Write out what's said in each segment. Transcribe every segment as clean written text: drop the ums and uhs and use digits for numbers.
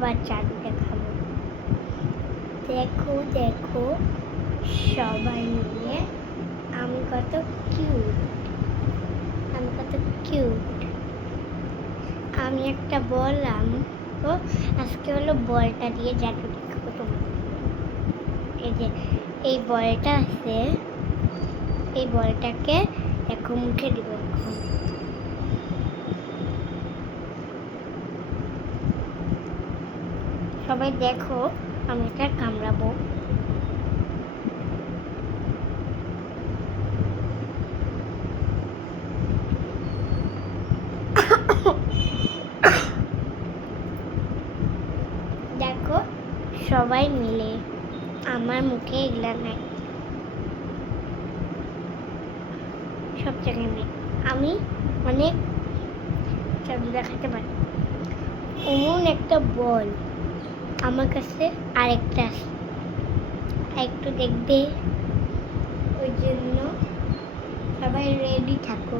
আবার জাদু দেখাবো। দেখো দেখো সবাই মিলে আমি কত কিউট, আমি কত কিউট। আমি একটা বল আনবো, আজকে হলো বলটা দিয়ে জাদু দেখাবো তোমার। এই যে এই বলটা আছে, এই বলটাকে দেখো মুখে দিব এখন। সবাই দেখো আমি এটা কামড়াবো। দেখো সবাই মিলে আমার মুখে এগুলা নাই, সব জায়গায় নেই। আমি অনেক জাদু দেখাতে পারি। এমন একটা বল আমার কাছে আরেকটা আছে, একটু দেখবে, ওই জন্য সবাই রেডি থাকো।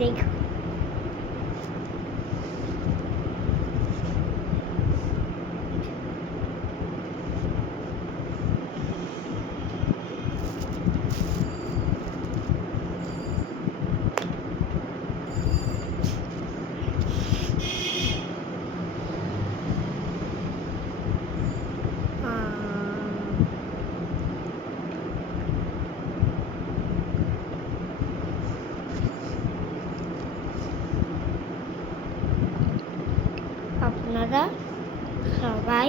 দেখো আপনারা সবাই